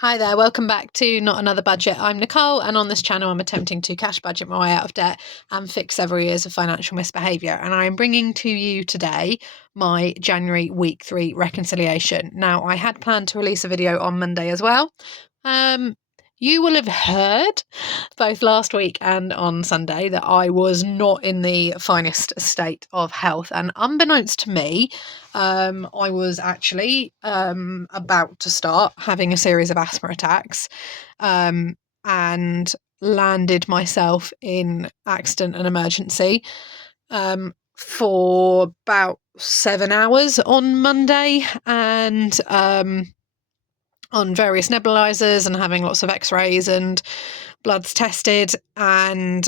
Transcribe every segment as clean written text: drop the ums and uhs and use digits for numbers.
Hi there, welcome back to Not Another Budget. I'm Nicole, and on this channel I'm attempting to cash budget my way out of debt and fix several years of financial misbehaviour. And I am bringing to you today my January week 3 reconciliation. Now, I had planned to release a video on Monday as well. You will have heard both last week and on Sunday that I was not in the finest state of health. And unbeknownst to me, I was actually about to start having a series of asthma attacks and landed myself in accident and emergency for about 7 hours on Monday, and on various nebulizers and having lots of x-rays and bloods tested. And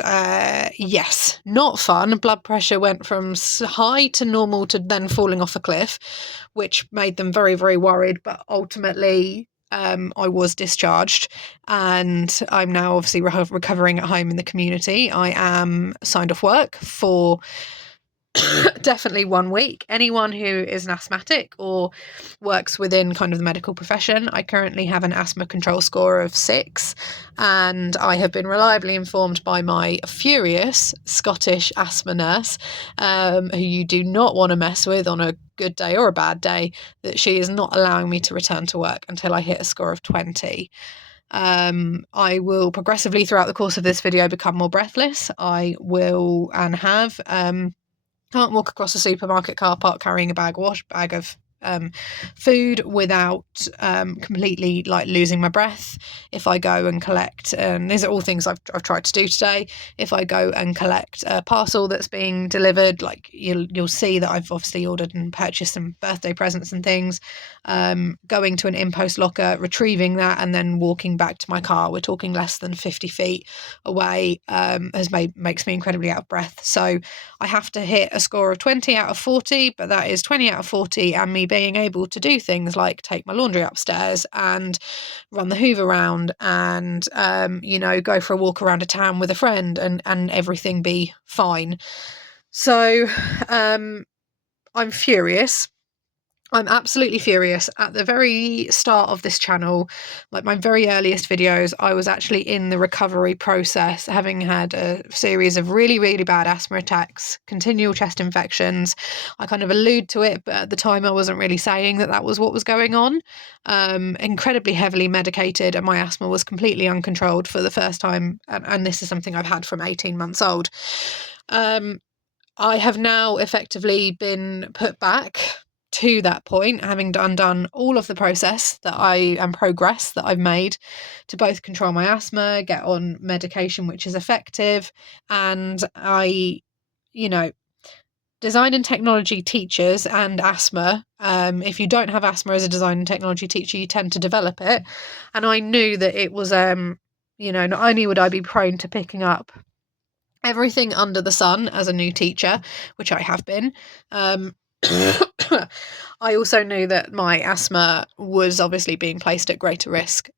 yes, not fun. Blood pressure went from high to normal to then falling off a cliff, which made them very, very worried. But ultimately, I was discharged, and I'm now obviously recovering at home in the community. I am signed off work for definitely 1 week. Anyone who is an asthmatic or works within kind of the medical profession, I currently have an asthma control score of 6, and I have been reliably informed by my furious Scottish asthma nurse, who you do not want to mess with on a good day or a bad day, that she is not allowing me to return to work until I hit a score of 20. I will progressively throughout the course of this video become more breathless. I will and have can't walk across a supermarket car park carrying a bag of food without completely like losing my breath. If I go and collect, and these are all things I've tried to do today. If I go and collect a parcel that's being delivered, like you'll see that I've obviously ordered and purchased some birthday presents and things. Going to an InPost locker, retrieving that, and then walking back to my car. We're talking less than 50 feet away. Makes me incredibly out of breath. So I have to hit a score of 20 out of 40, but that is 20 out of 40 and me being able to do things like take my laundry upstairs and run the Hoover round and, go for a walk around a town with a friend and everything be fine. So I'm furious. I'm absolutely furious. At the very start of this channel, like my very earliest videos, I was actually in the recovery process, having had a series of really, really bad asthma attacks, continual chest infections. I kind of allude to it, but at the time I wasn't really saying that was what was going on. Incredibly heavily medicated, and my asthma was completely uncontrolled for the first time. And this is something I've had from 18 months old. I have now effectively been put back to that point, having done all of the progress that I've made to both control my asthma, get on medication which is effective, and design and technology teachers and asthma. If you don't have asthma as a design and technology teacher, you tend to develop it, and I knew that it was not only would I be prone to picking up everything under the sun as a new teacher, which I have been. I also knew that my asthma was obviously being placed at greater risk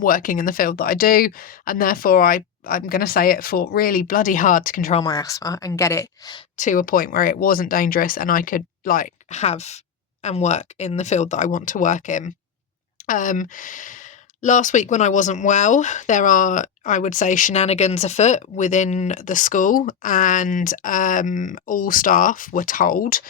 working in the field that I do, and therefore I'm going to say it, fought really bloody hard to control my asthma and get it to a point where it wasn't dangerous and I could have and work in the field that I want to work in. Last week when I wasn't well, there are, I would say, shenanigans afoot within the school, and all staff were told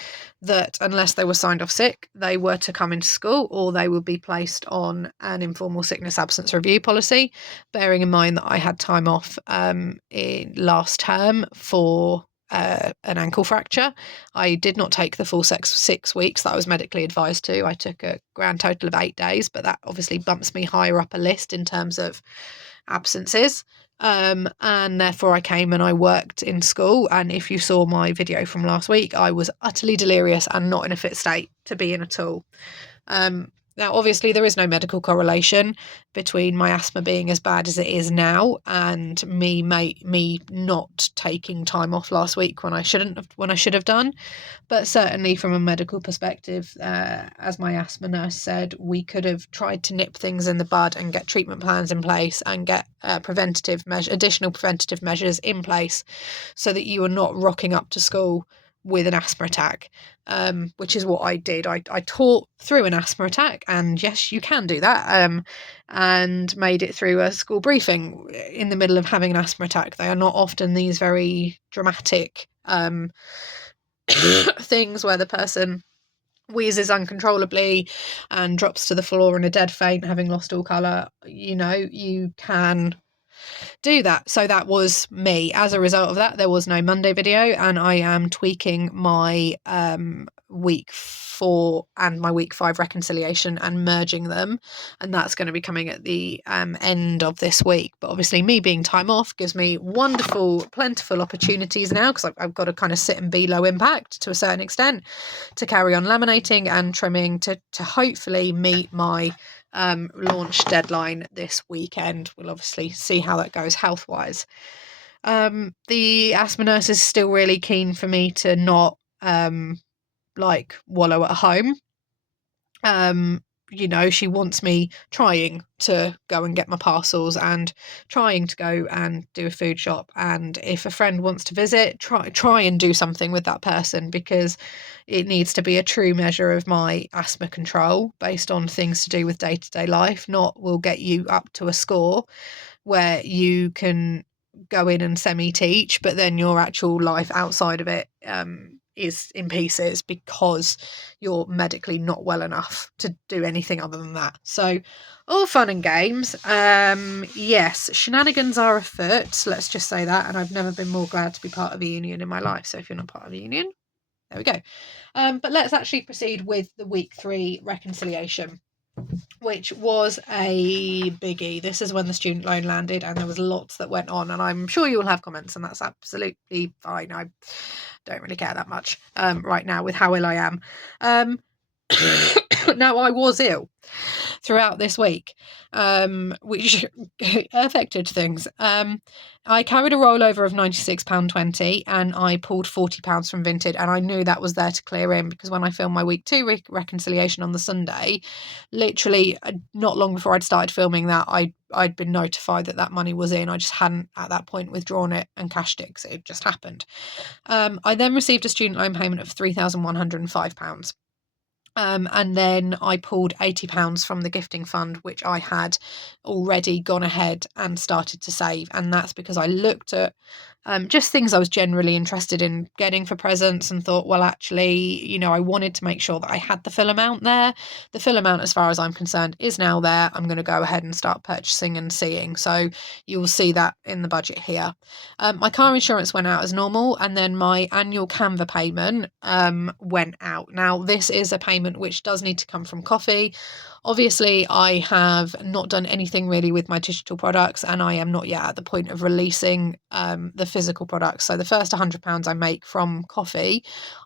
that unless they were signed off sick, they were to come into school or they would be placed on an informal sickness absence review policy, bearing in mind that I had time off in last term for an ankle fracture. I did not take the full 6 weeks that I was medically advised to. I took a grand total of 8 days, but that obviously bumps me higher up a list in terms of absences. And therefore I came and I worked in school. And if you saw my video from last week, I was utterly delirious and not in a fit state to be in at all. Now, obviously, there is no medical correlation between my asthma being as bad as it is now and me not taking time off last week when I should have done. But certainly, from a medical perspective, as my asthma nurse said, we could have tried to nip things in the bud and get treatment plans in place and get additional preventative measures in place, so that you are not rocking up to school with an asthma attack, which is what I did. I taught through an asthma attack, and yes, you can do that, and made it through a school briefing in the middle of having an asthma attack. They are not often these very dramatic things where the person wheezes uncontrollably and drops to the floor in a dead faint, having lost all colour. You can do that. So that was me. As a result of that, there was no Monday video, and I am tweaking my week 4 and my week 5 reconciliation and merging them, and that's going to be coming at the end of this week. But obviously, me being time off gives me wonderful, plentiful opportunities now, because I've got to kind of sit and be low impact to a certain extent, to carry on laminating and trimming to hopefully meet my launch deadline this weekend. We'll obviously see how that goes health wise. The asthma nurse is still really keen for me to not wallow at home. She wants me trying to go and get my parcels and trying to go and do a food shop, and if a friend wants to visit, try and do something with that person, because it needs to be a true measure of my asthma control based on things to do with day-to-day life, not will get you up to a score where you can go in and semi-teach, but then your actual life outside of it is in pieces because you're medically not well enough to do anything other than that. So all fun and games. Yes, shenanigans are afoot, let's just say that, and I've never been more glad to be part of a union in my life. So if you're not part of a union, there we go. But let's actually proceed with the week 3 reconciliation, which was a biggie. This is when the student loan landed, and there was lots that went on, and I'm sure you will have comments, and that's absolutely fine. I don't really care that much right now with how ill I am. Now, I was ill throughout this week, which affected things. I carried a rollover of £96.20, and I pulled £40 from Vinted, and I knew that was there to clear in, because when I filmed my week 2 reconciliation on the Sunday, literally not long before I'd started filming that, I'd been notified that money was in. I just hadn't at that point withdrawn it and cashed it, because it just happened. I then received a student loan payment of £3,105. And then I pulled £80 from the gifting fund, which I had already gone ahead and started to save. And that's because I looked at just things I was generally interested in getting for presents, and thought, well, actually, I wanted to make sure that I had the full amount there. The full amount, as far as I'm concerned, is now there. I'm going to go ahead and start purchasing and seeing. So you will see that in the budget here. My car insurance went out as normal, and then my annual Canva payment went out. Now, this is a payment which does need to come from Ko-fi. Obviously, I have not done anything really with my digital products, and I am not yet at the point of releasing the physical products. So the first £100 I make from Ko-fi,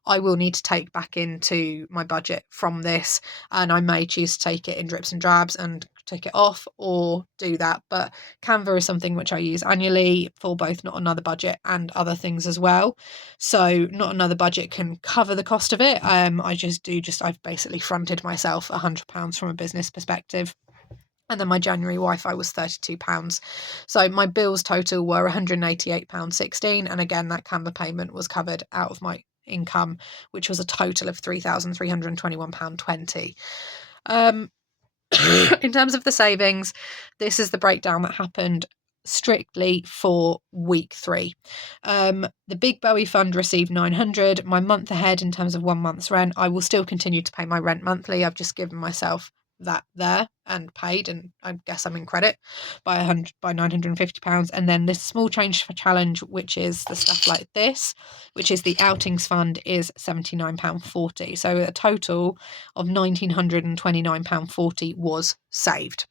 I will need to take back into my budget from this, and I may choose to take it in drips and drabs and take it off, or do that. But Canva is something which I use annually for both Not Another Budget and other things as well. So Not Another Budget can cover the cost of it. I've basically fronted myself £100 from a business perspective. And then my January Wi-Fi was £32. So my bills total were £188.16. And again, that Canva payment was covered out of my income, which was a total of £3,321.20. In terms of the savings, this is the breakdown that happened strictly for week 3. The Big Bowie Fund received £900. My month ahead in terms of 1 month's rent, I will still continue to pay my rent monthly. I've just given myself that there and paid, and I guess I'm in credit by £950. And then this small change for challenge, which is the stuff like this, which is the outings fund, is £79.40. So a total of £1,929.40 was saved.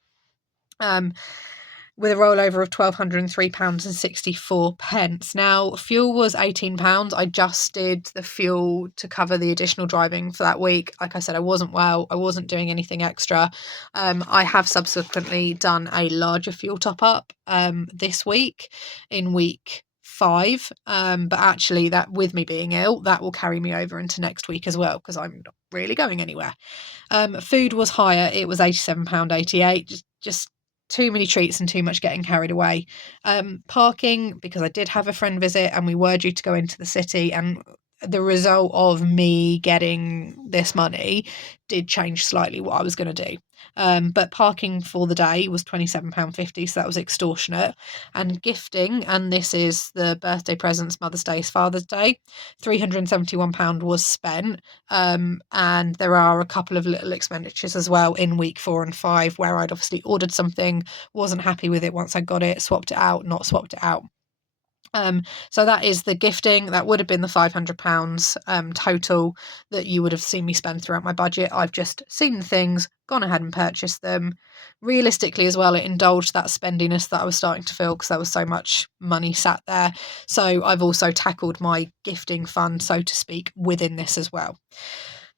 With a rollover of £1,203.64. Now, fuel was £18. I just did the fuel to cover the additional driving for that week. Like I said, I wasn't well. I wasn't doing anything extra. I have subsequently done a larger fuel top-up this week, in week 5. But actually, that, with me being ill, that will carry me over into next week as well, because I'm not really going anywhere. Food was higher. It was £87.88. Just too many treats and too much getting carried away. Parking, because I did have a friend visit and we were due to go into the city, and the result of me getting this money did change slightly what I was going to do. But parking for the day was £27.50, so that was extortionate. And gifting, and this is the birthday presents, Mother's Day, Father's Day, £371 was spent. And there are a couple of little expenditures as well in week 4 and 5 where I'd obviously ordered something, wasn't happy with it once I got it, swapped it out, not swapped it out. So that is the gifting. That would have been the £500 total that you would have seen me spend throughout my budget. I've just seen the things, gone ahead and purchased them. Realistically as well, it indulged that spendiness that I was starting to feel because there was so much money sat there. So I've also tackled my gifting fund, so to speak, within this as well.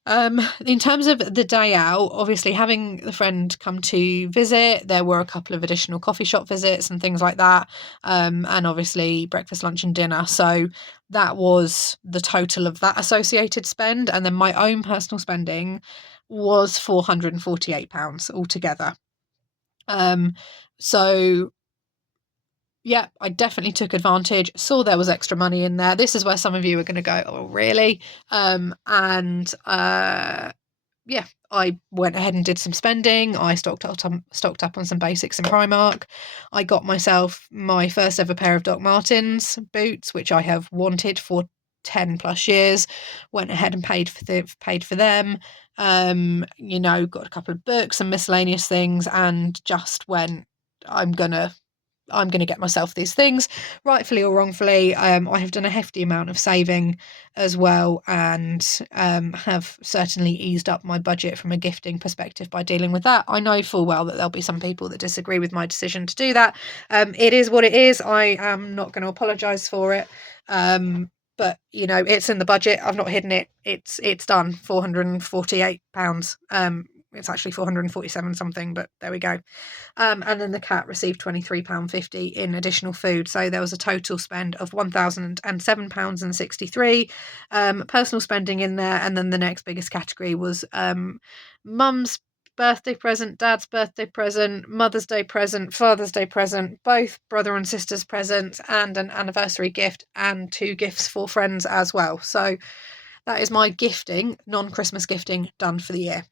In terms of the day out, obviously having the friend come to visit, there were a couple of additional coffee shop visits and things like that. And obviously breakfast, lunch and dinner. So that was the total of that associated spend. And then my own personal spending was £448 altogether. So yeah, I definitely took advantage, saw there was extra money in there. This is where some of you are going to go, oh, really? Yeah, I went ahead and did some spending. I stocked up on some basics in Primark. I got myself my first ever pair of Doc Martens boots, which I have wanted for 10 plus years. Went ahead and paid for them. Got a couple of books and miscellaneous things, and just went, I'm gonna get myself these things, rightfully or wrongfully. I have done a hefty amount of saving as well, and have certainly eased up my budget from a gifting perspective by dealing with that. I know full well that there'll be some people that disagree with my decision to do that. It is what it is. I am not going to apologise for it. But it's in the budget. I've not hidden it. It's done. £448. It's actually 447 something, but there we go. And then the cat received £23.50 in additional food. So there was a total spend of £1,007.63. Personal spending in there. And then the next biggest category was mum's birthday present, dad's birthday present, Mother's Day present, Father's Day present, both brother and sister's presents, and an anniversary gift, and 2 gifts for friends as well. So that is my gifting, non-Christmas gifting, done for the year.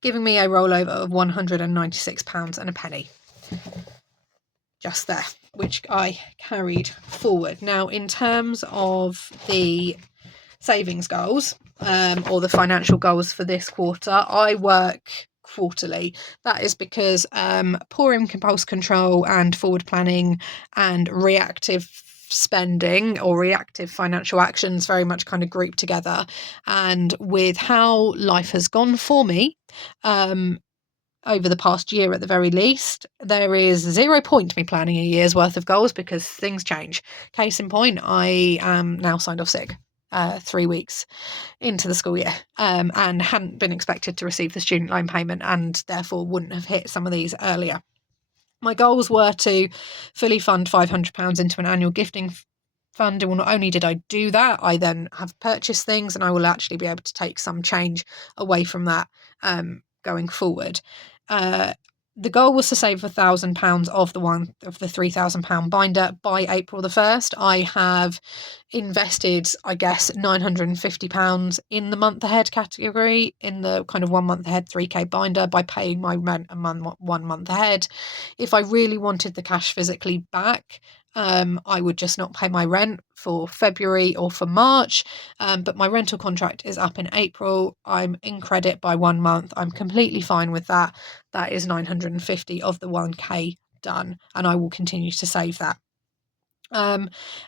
Giving me a rollover of £196 and a penny. Just there, which I carried forward. Now, in terms of the savings goals, or the financial goals for this quarter, I work quarterly. That is because poor impulse control and forward planning and reactive spending or reactive financial actions very much kind of grouped together. And with how life has gone for me over the past year at the very least, there is 0 point to me planning a year's worth of goals because things change. Case in point, I am now signed off sick 3 weeks into the school year, and hadn't been expected to receive the student loan payment, and therefore wouldn't have hit some of these earlier. My goals were to fully fund £500 into an annual gifting fund. And not only did I do that, I then have purchased things, and I will actually be able to take some change away from that going forward. The goal was to save £1,000 of the £3,000 binder by April the 1st. I have invested, I guess, £950 in the month ahead category, in the kind of 1 month ahead 3k binder, by paying my rent 1 month ahead. If I really wanted the cash physically back, I would just not pay my rent for February or for March, but my rental contract is up in April. I'm in credit by 1 month. I'm completely fine with that. That is 950 of the 1k done, and I will continue to save that.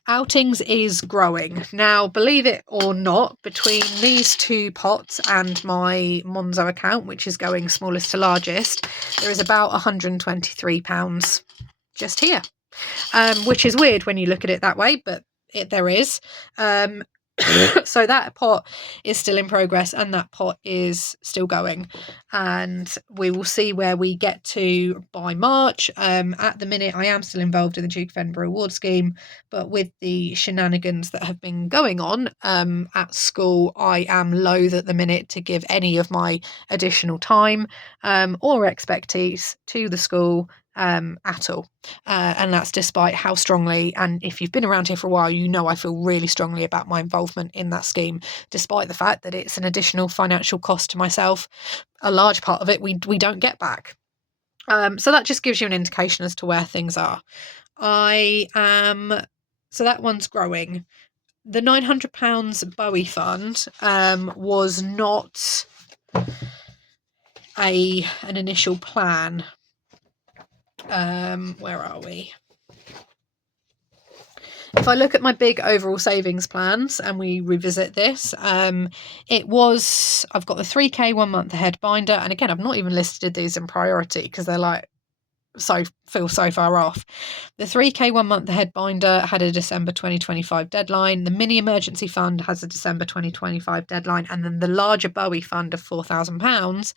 Outings is growing. Now, believe it or not, between these 2 pots and my Monzo account, which is going smallest to largest, there is about £123 just here. Which is weird when you look at it that way, but there is. So that pot is still in progress, and that pot is still going, and we will see where we get to by March. At the minute, I am still involved in the Duke of Edinburgh award scheme, but with the shenanigans that have been going on at school, I am loath at the minute to give any of my additional time or expertise to the school at all. And that's despite how strongly, and if you've been around here for a while, you know I feel really strongly about my involvement in that scheme, despite the fact that it's an additional financial cost to myself. A large part of it we don't get back. So that just gives you an indication as to where things are. So that one's growing. The £900 Bowie fund was not an initial plan. Where are we? If I look at my big overall savings plans and we revisit this, I've got the 3k 1 month ahead binder. And again, I've not even listed these in priority because they're like, feel so far off. The 3k 1 month ahead binder had a December 2025 deadline. The mini emergency fund has a December 2025 deadline, and then the larger Bowie fund of £4,000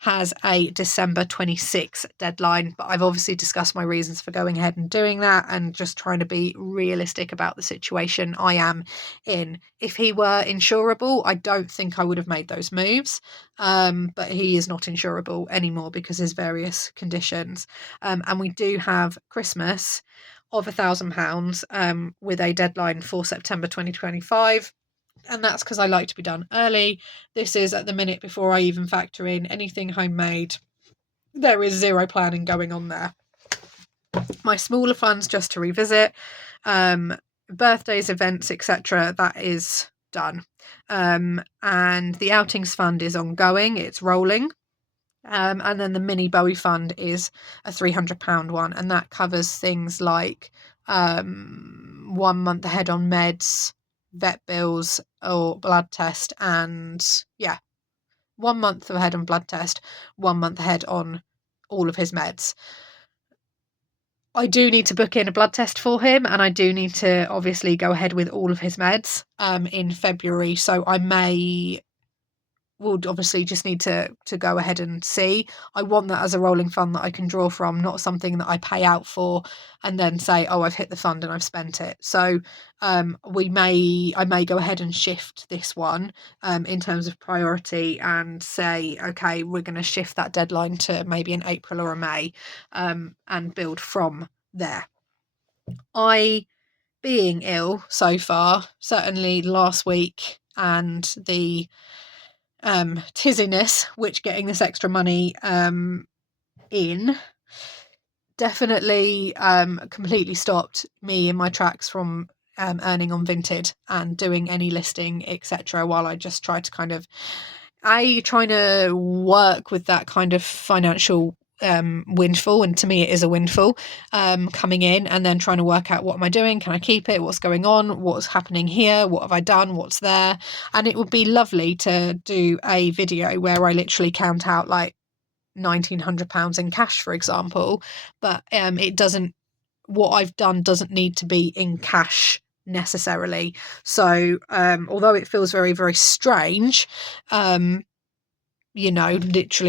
has a December 26 deadline. But I've obviously discussed my reasons for going ahead and doing that, and just trying to be realistic about the situation I am in. If he were insurable, I don't think I would have made those moves. But he is not insurable anymore because of his various conditions. And we do have Christmas of £1,000 with a deadline for September 2025. And that's because I like to be done early. This is at the minute before I even factor in anything homemade. There is zero planning going on there. My smaller funds, just to revisit, birthdays, events, etc., that is done. And the outings fund is ongoing, it's rolling. And then the mini Bowie fund is a £300 one, and that covers things like 1 month ahead on meds, vet bills or blood test, and 1 month ahead on blood test, 1 month ahead on all of his meds. I do need to book in a blood test for him, and I do need to obviously go ahead with all of his meds in February, so we'll obviously just need to go ahead and see. I want that as a rolling fund that I can draw from, not something that I pay out for and then say, oh, I've hit the fund and I've spent it. So I may go ahead and shift this one in terms of priority and say, okay, we're going to shift that deadline to maybe an April or a May and build from there. Being ill so far, certainly last week, and the tizziness which getting this extra money in definitely completely stopped me in my tracks from earning on Vinted and doing any listing, etc., while I just tried to kind of trying to work with that kind of financial windfall, and to me it is a windfall coming in, and then trying to work out, what am I doing, can I keep it, what's going on, what's happening here, what have I done, what's there. And it would be lovely to do a video where I literally count out like £1,900 in cash, for example, but what I've done doesn't need to be in cash necessarily. So although it feels very, very strange, literally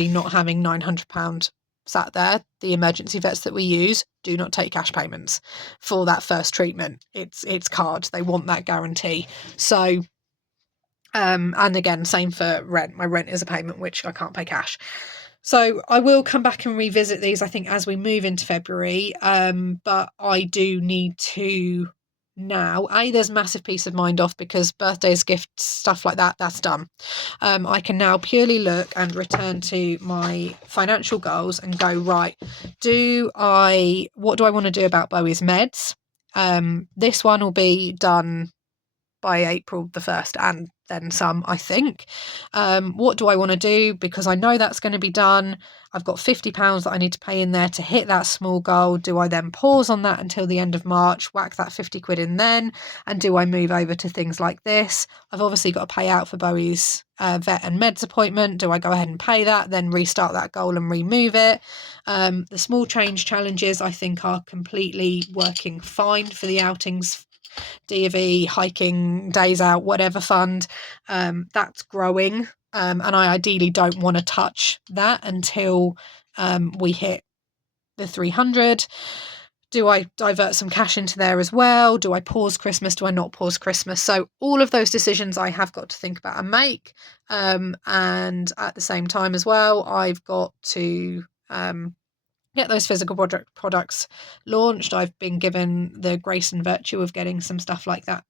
not having £900 sat there, the emergency vets that we use do not take cash payments for that first treatment. It's cards. They want that guarantee. So and again, same for rent. My rent is a payment which I can't pay cash. So I will come back and revisit these, I think, as we move into February. But I do need to now, there's massive peace of mind off, because birthdays, gifts, stuff like that, that's done. I can now purely look and return to my financial goals and go, right, what do I want to do about Bowie's meds? This one will be done by April the 1st and then some, I think. What do I want to do? Because I know that's going to be done. I've got £50 that I need to pay in there to hit that small goal. Do I then pause on that until the end of March, whack that 50 quid in then? And do I move over to things like this? I've obviously got to pay out for Bowie's vet and meds appointment. Do I go ahead and pay that, then restart that goal and remove it? The small change challenges, I think, are completely working fine for the outings, D&V, hiking, days out, whatever fund. That's growing, and I ideally don't want to touch that until we hit the 300. Do I divert some cash into there as well? Do I pause Christmas? Do I not pause Christmas? So all of those decisions I have got to think about and make, and at the same time as well, I've got to get those physical products launched. I've been given the grace and virtue of getting some stuff like that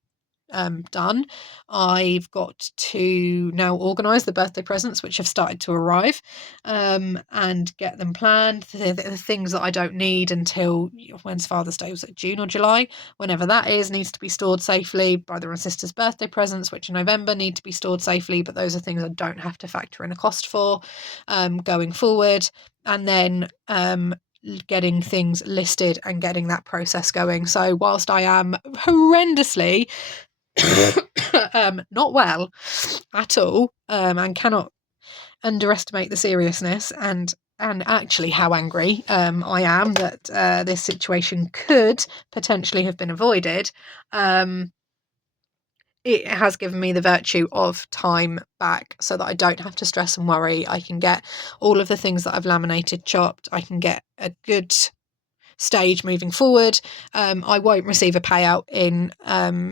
done. I've got to now organise the birthday presents, which have started to arrive, and get them planned. The things that I don't need until, when's Father's Day? Was it June or July? Whenever that is, needs to be stored safely. Brother and sister's birthday presents, which in November need to be stored safely, but those are things I don't have to factor in a cost for going forward. And then getting things listed and getting that process going. So whilst I am horrendously not well at all, and cannot underestimate the seriousness and actually how angry I am that this situation could potentially have been avoided, it has given me the virtue of time back so that I don't have to stress and worry. I can get all of the things that I've laminated chopped. I can get a good stage moving forward. I won't receive a payout in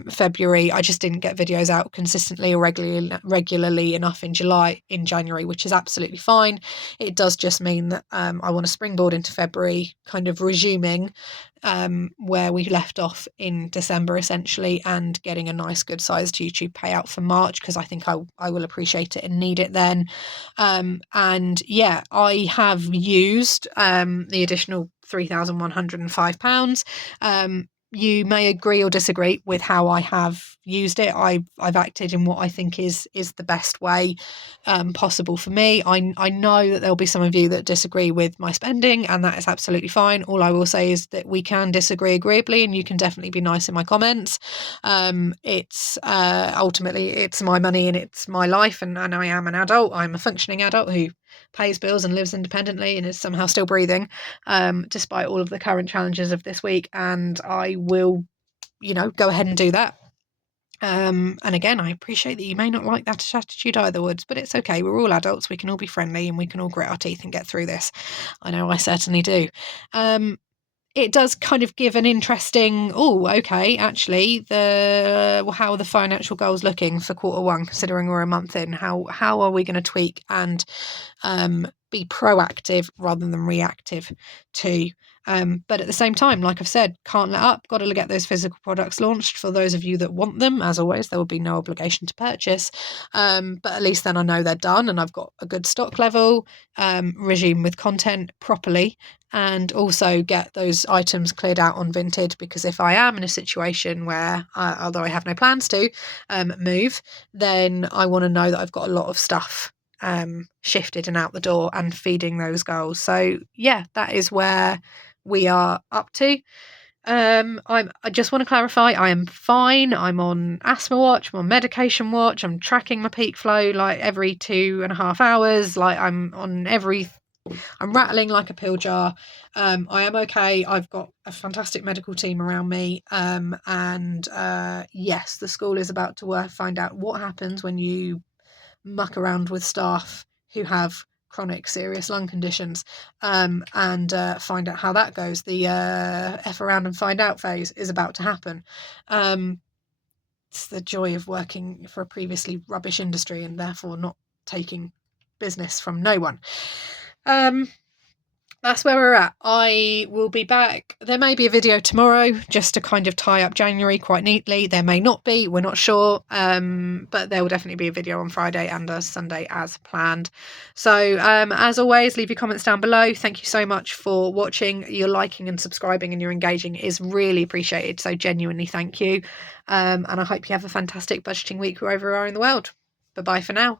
February. I just didn't get videos out consistently or regularly enough in January, which is absolutely fine. It does just mean that I want to springboard into February, kind of resuming where we left off in December essentially, and getting a nice good sized YouTube payout for March, because I think I will appreciate it and need it then. And yeah, I have used the additional £3,105. You may agree or disagree with how I have used it. I've acted in what I think is the best way possible for me. I know that there'll be some of you that disagree with my spending, and that is absolutely fine. All I will say is that we can disagree agreeably, and you can definitely be nice in my comments. It's ultimately it's my money and it's my life, and I am an adult. I'm a functioning adult who pays bills and lives independently and is somehow still breathing, despite all of the current challenges of this week. And I will, go ahead and do that. And again, I appreciate that you may not like that attitude either, Woods, but it's okay. We're all adults. We can all be friendly and we can all grit our teeth and get through this. I know I certainly do. It does kind of give an interesting, actually, how are the financial goals looking for Q1, considering we're a month in? How are we going to tweak and be proactive rather than reactive too? But at the same time, like I've said, can't let up, got to get those physical products launched for those of you that want them. As always, there will be no obligation to purchase, but at least then I know they're done and I've got a good stock level, regime with content properly, and also get those items cleared out on Vinted, because if I am in a situation where, although I have no plans to move, then I want to know that I've got a lot of stuff shifted and out the door and feeding those goals. So yeah, that is where we are up to. I just want to clarify, I am fine. I'm on asthma watch, I'm on medication watch, I'm tracking my peak flow like every 2.5 hours, like I'm rattling like a pill jar. I am okay. I've got a fantastic medical team around me. And yes, the school is about to find out what happens when you muck around with staff who have chronic serious lung conditions, and find out how that goes. The F around and find out phase is about to happen. It's the joy of working for a previously rubbish industry and therefore not taking business from no one. That's where we're at. I will be back. There may be a video tomorrow just to kind of tie up January quite neatly. There may not be, we're not sure. But there will definitely be a video on Friday and a Sunday as planned. So as always, leave your comments down below. Thank you so much for watching. Your liking and subscribing and your engaging is really appreciated. So genuinely thank you. And I hope you have a fantastic budgeting week wherever you are in the world. Bye-bye for now.